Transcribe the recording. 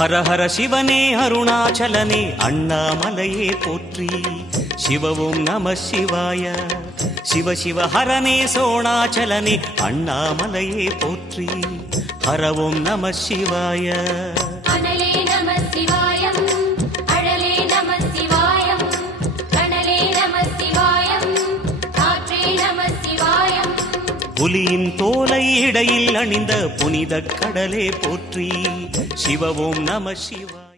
ஹர ஹர சிவனே அருணாச்சலனே அண்ணாமலையே போற்றி. சிவவும் நம சிவாய. சிவ சிவ ஹரனே சோணாச்சலனே அண்ணாமலையே போற்றி. ஹரவும் நம சிவாய. அனலே நம சிவாயம், அழலே நம சிவாயம், கனலே நம சிவாயம், காற்றே நம சிவாயம். புலியின் தோலை இடையில் அணிந்த புனித கடலே போற்றி. சிவவும் நம சிவாய.